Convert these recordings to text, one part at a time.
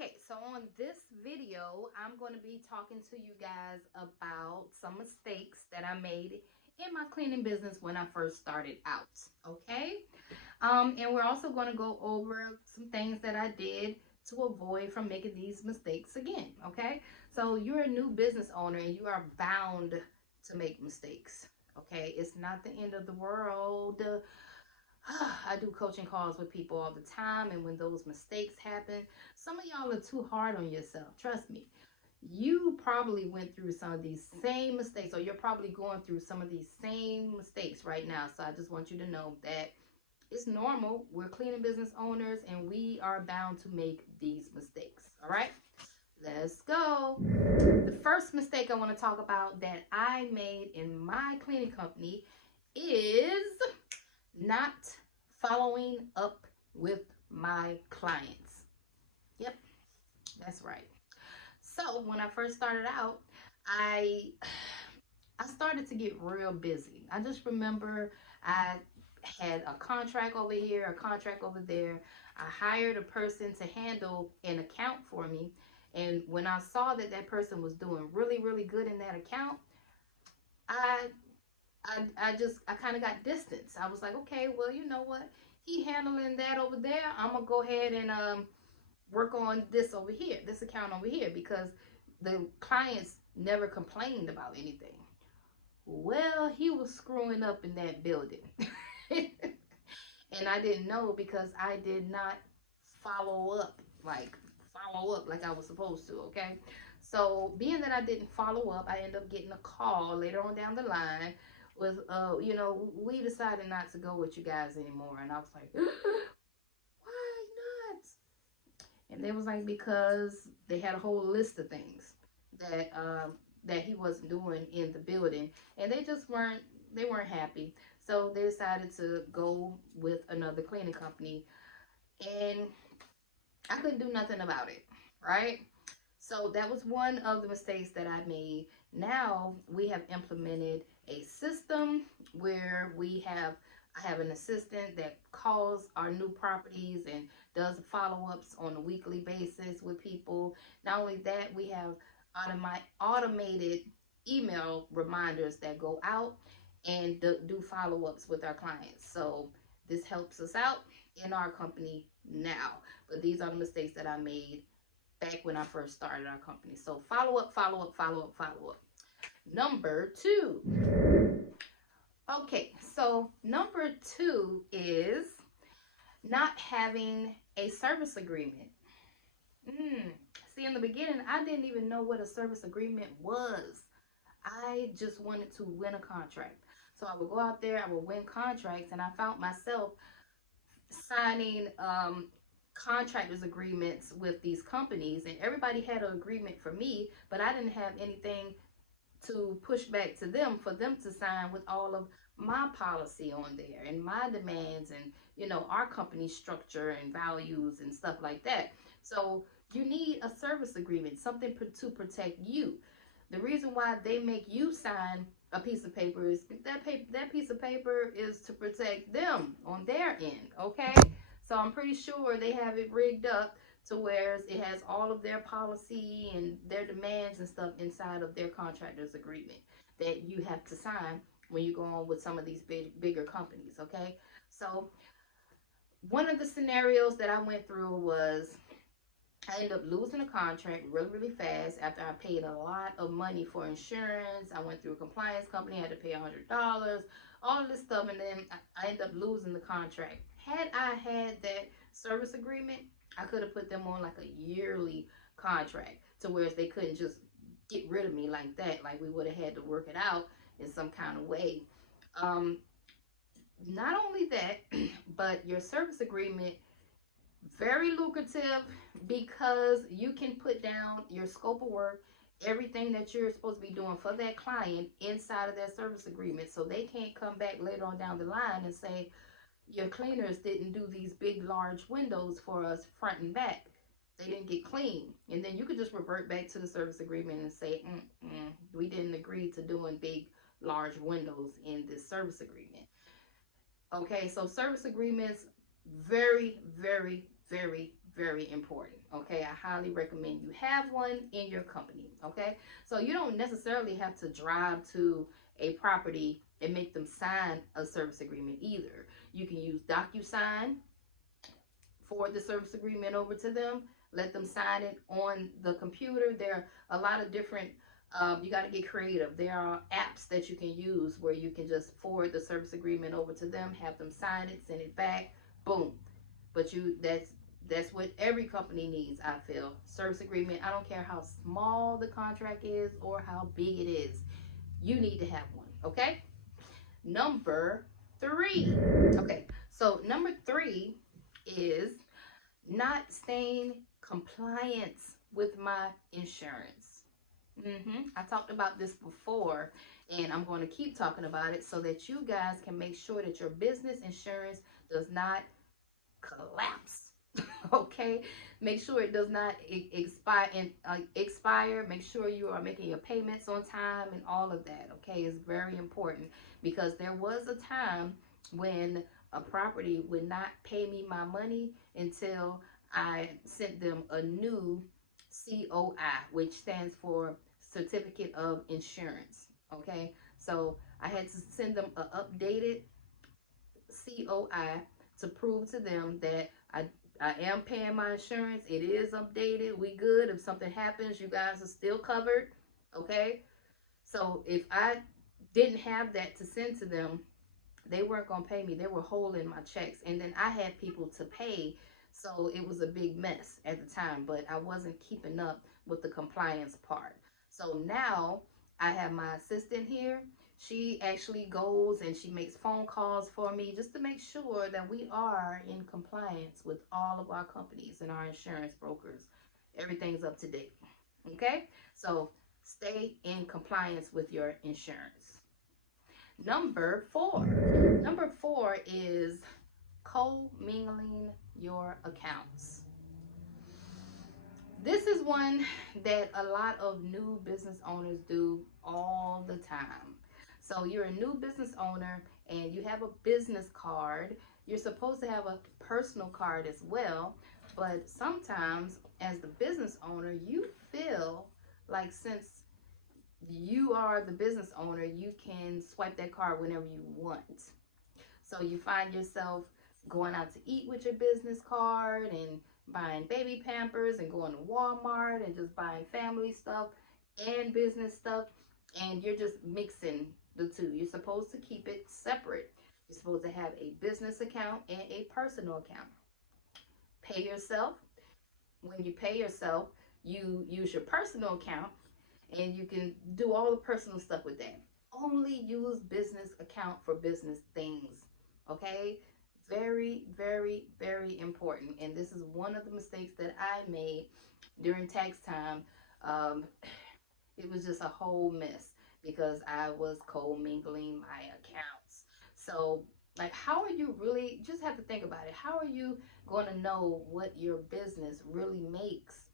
Okay, so on this video, I'm going to be talking to you guys about some mistakes that I made in my cleaning business when I first started out. Okay, and we're also going to go over some things that I did to avoid from making these mistakes again. Okay, so you're a new business owner and you are bound to make mistakes. Okay, it's not the end of the world. I do coaching calls with people all the time, and when those mistakes happen, some of y'all are too hard on yourself. Trust me. You probably went through some of these same mistakes, or you're probably going through some of these same mistakes right now. So I just want you to know that it's normal. We're cleaning business owners, and we are bound to make these mistakes. All right? Let's go. The first mistake I want to talk about that I made in my cleaning company is not following up with my clients. Yep, that's right. So when I first started out, I started to get real busy. I just remember I had a contract over here, a contract over there. I hired a person to handle an account for me. And when I saw that that person was doing really, really good in that account, I I kind of got distance. I was like, okay, well, you know what? He handling that over there. I'm gonna go ahead and work on this over here, this account over here, because the clients never complained about anything. Well, he was screwing up in that building. And I didn't know because I did not follow up like I was supposed to. Okay, so being that I didn't follow up, I ended up getting a call later on down the line with we decided not to go with you guys anymore. And I was like, why not? And they was like, because they had a whole list of things that he wasn't doing in the building, and they weren't happy. So they decided to go with another cleaning company, and I couldn't do nothing about it, right? So that was one of the mistakes that I made. Now we have implemented a system where I have an assistant that calls our new properties and does follow-ups on a weekly basis with people. Not only that, we have automated email reminders that go out and do follow-ups with our clients. So this helps us out in our company now. But these are the mistakes that I made back when I first started our company. So follow up, follow up, follow up, follow up. Number 2. Okay, so number 2 is not having a service agreement. See, in the beginning, I didn't even know what a service agreement was. I just wanted to win a contract. So I would go out there, I would win contracts, and I found myself signing contractors agreements with these companies, and everybody had an agreement for me, but I didn't have anything to push back to them for them to sign with all of my policy on there and my demands and our company structure and values and stuff like that. So you need a service agreement, something to protect you. The reason why they make you sign a piece of paper is that piece of paper is to protect them on their end. Okay, so I'm pretty sure they have it rigged up to where it has all of their policy and their demands and stuff inside of their contractor's agreement that you have to sign when you go on with some of these bigger companies. Okay, so one of the scenarios that I went through was I ended up losing a contract really, really fast after I paid a lot of money for insurance. I went through a compliance company, I had to pay $100, all of this stuff, and then I ended up losing the contract. Had I had that service agreement, I could have put them on like a yearly contract to where they couldn't just get rid of me like that. Like we would have had to work it out in some kind of way. Not only that, but your service agreement, very lucrative because you can put down your scope of work, everything that you're supposed to be doing for that client inside of that service agreement, so they can't come back later on down the line and say your cleaners didn't do these big large windows for us front and back, they didn't get clean. And then you could just revert back to the service agreement and say we didn't agree to doing big large windows in this service agreement. Okay, so service agreements, very, very, very, very important. Okay, I highly recommend you have one in your company. Okay, so you don't necessarily have to drive to a property and make them sign a service agreement either. You can use DocuSign, forward the service agreement over to them, let them sign it on the computer. There are a lot of different, you got to get creative. There are apps that you can use where you can just forward the service agreement over to them, have them sign it, send it back, boom. But that's what every company needs, I feel. Service agreement, I don't care how small the contract is or how big it is. You need to have one, okay? Number 3. Okay, so number 3 is not staying compliance with my insurance. I talked about this before, and I'm going to keep talking about it so that you guys can make sure that your business insurance does not collapse. Okay, make sure it does not expire. Make sure you are making your payments on time and all of that. Okay, it's very important, because there was a time when a property would not pay me my money until I sent them a new COI, which stands for Certificate of Insurance. Okay, so I had to send them an updated COI to prove to them that I am paying my insurance. It is updated. We good. If something happens, you guys are still covered. Okay, so if I didn't have that to send to them, they weren't going to pay me. They were holding my checks, and then I had people to pay, so it was a big mess at the time, but I wasn't keeping up with the compliance part. So now I have my assistant here. She actually goes and she makes phone calls for me just to make sure that we are in compliance with all of our companies and our insurance brokers. Everything's up to date. Okay, so stay in compliance with your insurance. Number 4 is commingling your accounts. This is one that a lot of new business owners do all the time. So you're a new business owner and you have a business card. You're supposed to have a personal card as well, but sometimes as the business owner, you feel like since you are the business owner, you can swipe that card whenever you want. So you find yourself going out to eat with your business card and buying baby Pampers and going to Walmart and just buying family stuff and business stuff, and you're just mixing the two. You're supposed to keep it separate. You're supposed to have a business account and a personal account. Pay yourself. When you pay yourself, you use your personal account and you can do all the personal stuff with that. Only use business account for business things. Okay? Very, very, very important. And this is one of the mistakes that I made during tax time. It was just a whole mess because I was commingling my accounts. So, like, how are you really, just have to think about it. How are you going to know what your business really makes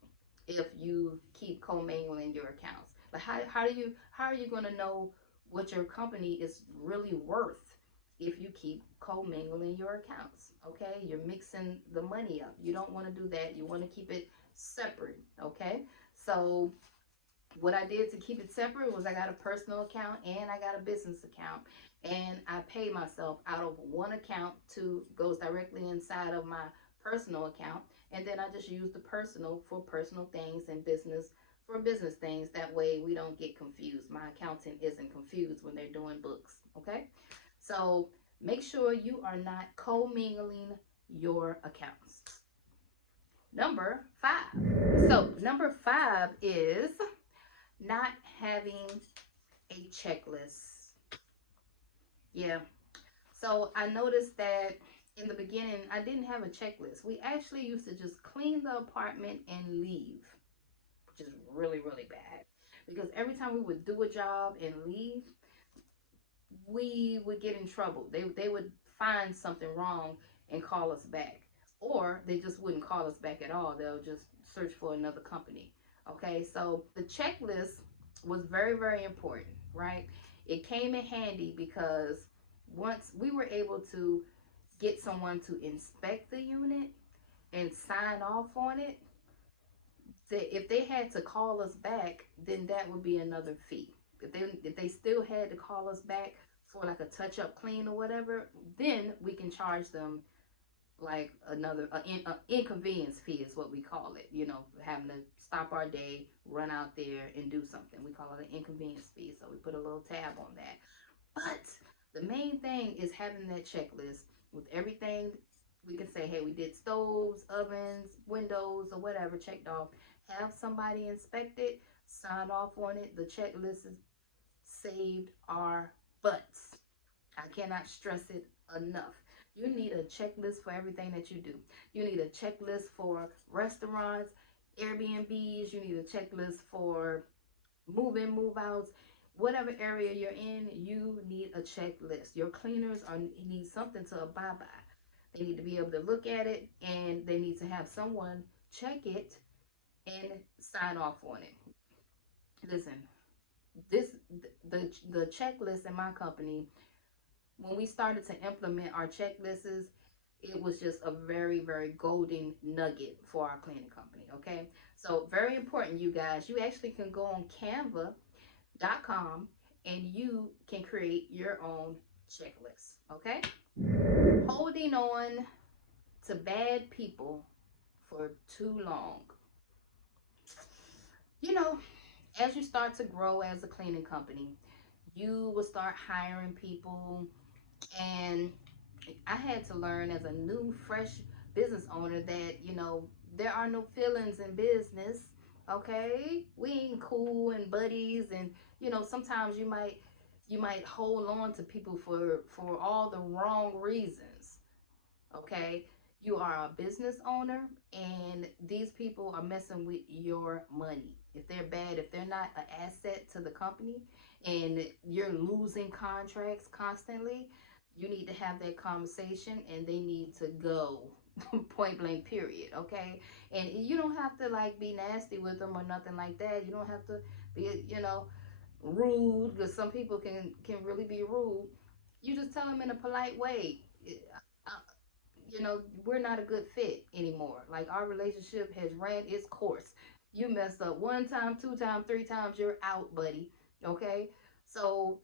if you keep commingling your accounts? Like, how are you going to know what your company is really worth if you keep commingling your accounts? Okay, you're mixing the money up. You don't want to do that. You want to keep it separate. Okay, so what I did to keep it separate was I got a personal account and I got a business account, and I pay myself out of one account to goes directly inside of my personal account, and then I just use the personal for personal things and business for business things. That way we don't get confused. My accountant isn't confused when they're doing books. Okay, so make sure you are not commingling your accounts. Number 5. So number 5 is not having a checklist. Yeah. So I noticed that in the beginning, I didn't have a checklist. We actually used to just clean the apartment and leave, which is really, really bad. Because every time we would do a job and leave, we would get in trouble. They would find something wrong and call us back. Or they just wouldn't call us back at all. They'll just search for another company. Okay, so the checklist was very, very important, right? It came in handy because once we were able to get someone to inspect the unit and sign off on it, if they had to call us back, then that would be another fee. If they still had to call us back for like a touch up clean or whatever, then we can charge them like another inconvenience fee is what we call it. You know, having to stop our day, run out there and do something. We call it an inconvenience fee. So we put a little tab on that. But the main thing is having that checklist with everything. We can say, hey, we did stoves, ovens, windows, or whatever checked off. Have somebody inspect it, sign off on it. The checklist is saved our butts. I cannot stress it enough. You need a checklist for everything that you do. You need a checklist for restaurants, Airbnbs. You need a checklist for move-in, move-outs. Whatever area you're in, you need a checklist. Your cleaners need something to abide by. They need to be able to look at it, and they need to have someone check it and sign off on it. Listen, the checklist in my company, when we started to implement our checklists, it was just a very, very golden nugget for our cleaning company. Okay, so very important, you guys. You actually can go on canva.com and you can create your own checklist. Okay, holding on to bad people for too long. You know, as you start to grow as a cleaning company, you will start hiring people. And I had to learn as a new, fresh business owner that, you know, there are no feelings in business. Okay, we ain't cool and buddies, and you know, sometimes you might hold on to people for all the wrong reasons. Okay, you are a business owner, and these people are messing with your money. If they're bad, if they're not an asset to the company, and you're losing contracts constantly, you need to have that conversation, and they need to go. Point blank, period. Okay, and you don't have to like be nasty with them or nothing like that. You don't have to be, you know, rude, because some people can really be rude. You just tell them in a polite way, you know, we're not a good fit anymore. Like, our relationship has ran its course. You messed up one time, two times, three times, you're out, buddy. Okay, so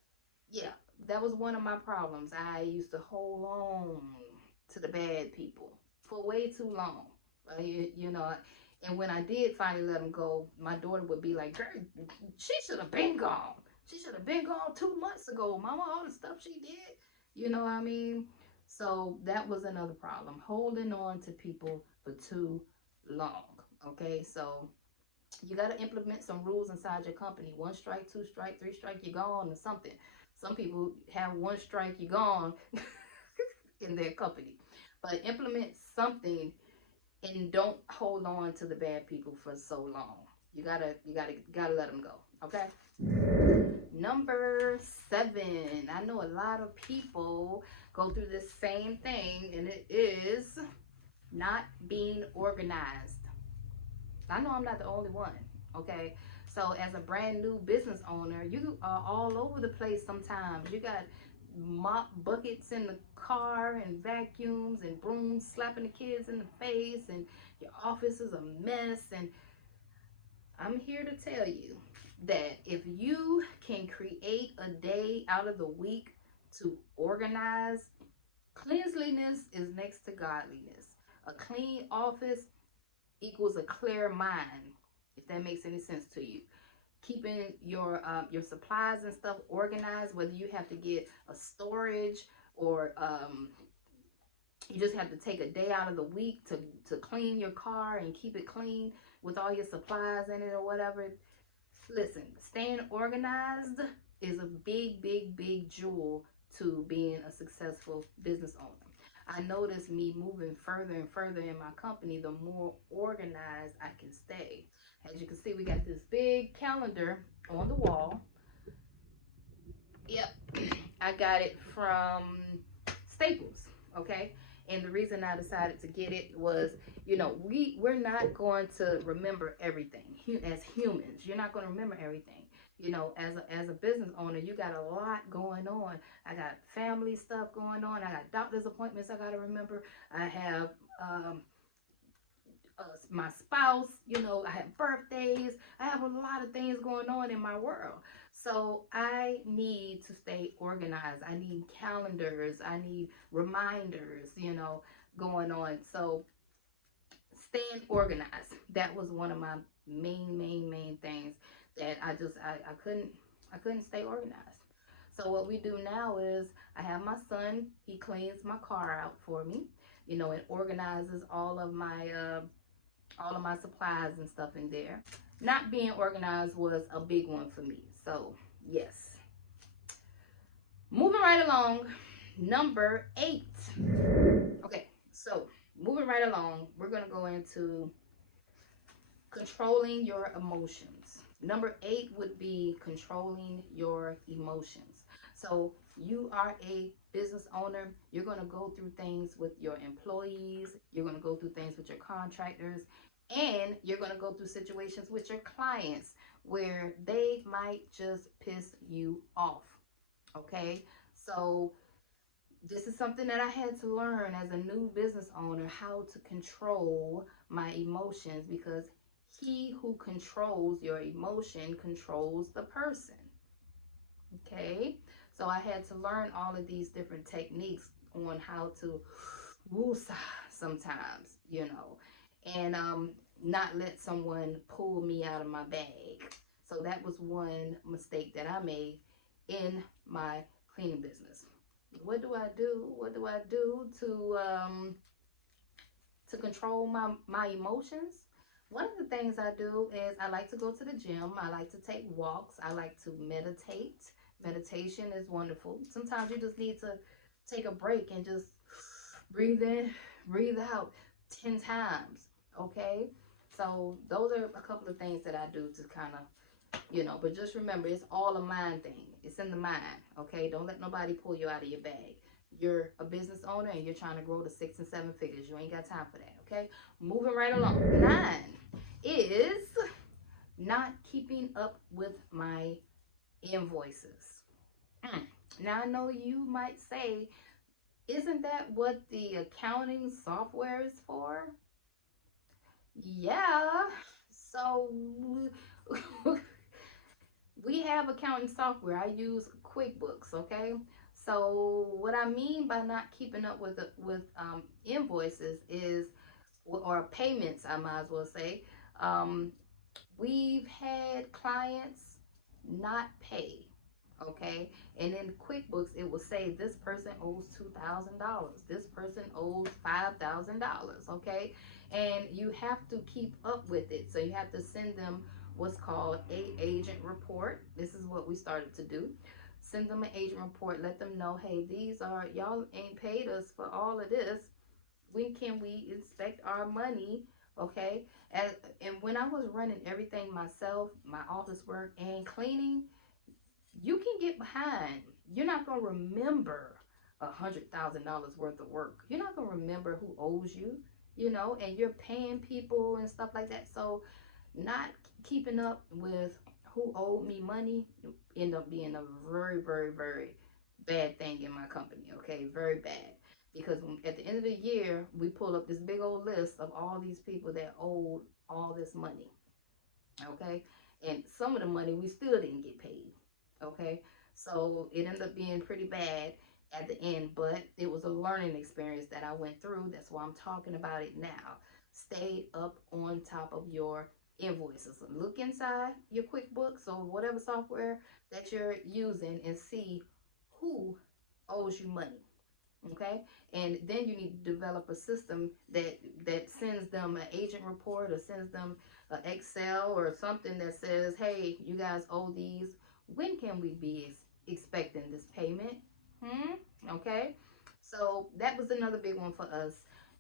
yeah, that was one of my problems. I used to hold on to the bad people for way too long. You know, and when I did finally let them go, my daughter would be like, girl, she should have been gone. She should have been gone 2 months ago, mama, all the stuff she did. You know what I mean? So that was another problem, holding on to people for too long. Okay, so you got to implement some rules inside your company. 1 strike, 2 strike, 3 strike, you're gone, or something. Some people have 1 strike, you're gone in their company. But implement something, and don't hold on to the bad people for so long. You gotta let them go. Okay. Number 7. I know a lot of people go through this same thing, and it is not being organized. I know I'm not the only one. Okay. So as a brand new business owner, you are all over the place sometimes. You got mop buckets in the car and vacuums and brooms slapping the kids in the face, and your office is a mess. And I'm here to tell you that if you can create a day out of the week to organize, cleanliness is next to godliness. A clean office equals a clear mind, if that makes any sense to you. Keeping your supplies and stuff organized, whether you have to get a storage or you just have to take a day out of the week to clean your car and keep it clean with all your supplies in it or whatever. Listen, staying organized is a big, big, big jewel to being a successful business owner. I notice me moving further and further in my company, the more organized I can stay. As you can see, we got this big calendar on the wall. Yep, I got it from Staples, okay? And the reason I decided to get it was, you know, we're not going to remember everything. As humans, you're not going to remember everything. You know, as a business owner, you got a lot going on. I got family stuff going on. I got doctor's appointments I got to remember. I have my spouse, you know, I have birthdays. I have a lot of things going on in my world. So I need to stay organized. I need calendars. I need reminders, you know, going on. So staying organized. That was one of my main things that I couldn't stay organized. So what we do now is I have my son, he cleans my car out for me, you know, and organizes all of my supplies and stuff in there. Not being organized was a big one for me. So yes. Moving right along, number 8. Okay, so moving right along, we're going to go into controlling your emotions. Number 8 would be controlling your emotions. So you are a business owner. You're going to go through things with your employees. You're going to go through things with your contractors. And you're going to go through situations with your clients where they might just piss you off. Okay? So this is something that I had to learn as a new business owner, how to control my emotions, because he who controls your emotion controls the person. Okay? So I had to learn all of these different techniques on how to woosah sometimes, you know, and not let someone pull me out of my bag. So that was one mistake that I made in my cleaning business. What do I do? What do I do to control my emotions? One of the things I do is I like to go to the gym. I like to take walks. I like to meditate. Meditation is wonderful. Sometimes you just need to take a break and just breathe in, breathe out 10 times. Okay? So those are a couple of things that I do to kind of, you know, but just remember, it's all a mind thing. It's in the mind. Okay? Don't let nobody pull you out of your bag. You're a business owner and you're trying to grow to 6 and 7 figures. You ain't got time for that. Okay? Moving right along. 9 is not keeping up with my invoices. Now I know you might say, isn't that what the accounting software is for? Yeah. So we have accounting software. I use QuickBooks, okay? So what I mean by not keeping up with invoices is, or payments, I might as well say, we've had clients not pay, okay? And in QuickBooks, it will say this person owes $2,000. This person owes $5,000, okay? And you have to keep up with it. So you have to send them what's called a agent report. This is what we started to do. Send them an agent report. Let them know, hey, y'all ain't paid us for all of this. When can we inspect our money? Okay. And when I was running everything myself, my office work and cleaning, you can get behind. You're not going to remember $100,000 worth of work. You're not going to remember who owes you, you know, and you're paying people and stuff like that. So not keeping up with who owed me money ended up being a very bad thing in my company. Okay. Very bad. Because at the end of the year, we pull up this big old list of all these people that owed all this money. Okay. And some of the money we still didn't get paid. Okay. So it ended up being pretty bad at the end, but it was a learning experience that I went through. That's why I'm talking about it now. Stay up on top of your invoices. Look inside your QuickBooks or whatever software that you're using and see who owes you money. Okay, and then you need to develop a system that sends them an agent report or sends them an Excel or something that says, hey, you guys owe these. When can we be expecting this payment? Okay, so that was another big one for us,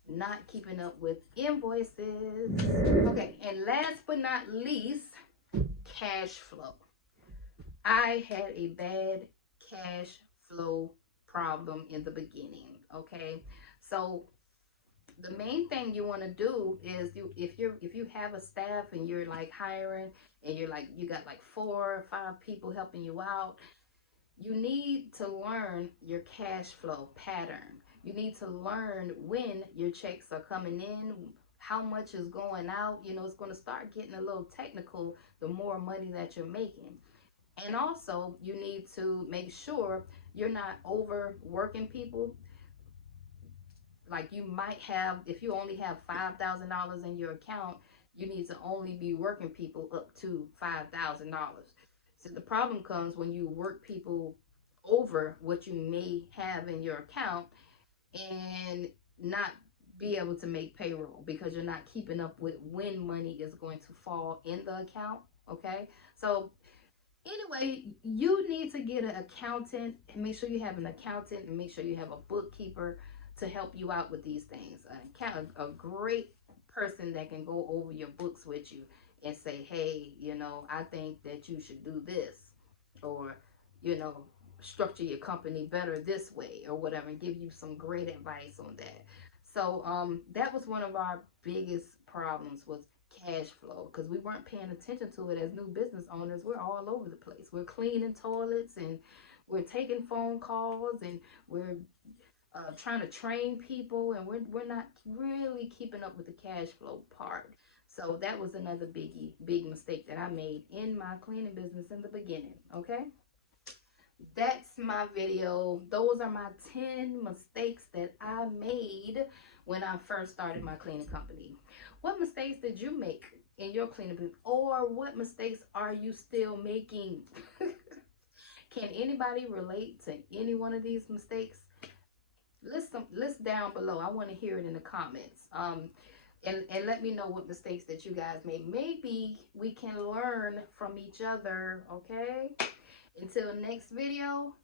not keeping up with invoices. Okay, and last but not least, cash flow. I had a bad cash flow problem in the beginning. Okay, so the main thing you want to do is if you have a staff and you're like hiring and you got like 4 or 5 people helping you out, you need to learn your cash flow pattern. You need to learn when your checks are coming in, how much is going out. You know, it's going to start getting a little technical the more money that you're making. And also, you need to make sure you're not overworking people. Like, you might have, if you only have $5,000 in your account, you need to only be working people up to $5,000. So the problem comes when you work people over what you may have in your account and not be able to make payroll because you're not keeping up with when money is going to fall in the account. Okay, so anyway, you need to get an accountant, and make sure you have an accountant, and make sure you have a bookkeeper to help you out with these things. A great person that can go over your books with you and say, hey, you know, I think that you should do this, or, you know, structure your company better this way, or whatever, and give you some great advice on that. So that was one of our biggest problems, was cash flow, because we weren't paying attention to it. As new business owners, we're all over the place. We're cleaning toilets, and we're taking phone calls, and we're trying to train people, and we're not really keeping up with the cash flow part. So that was another big mistake that I made in my cleaning business in the beginning. Okay, that's my video. Those are my 10 mistakes that I made when I first started my cleaning company. What mistakes did you make in your cleaning business, or what mistakes are you still making? Can anybody relate to any one of these mistakes? List down below. I want to hear it in the comments. And let me know what mistakes that you guys made. Maybe we can learn from each other. Okay, until next video.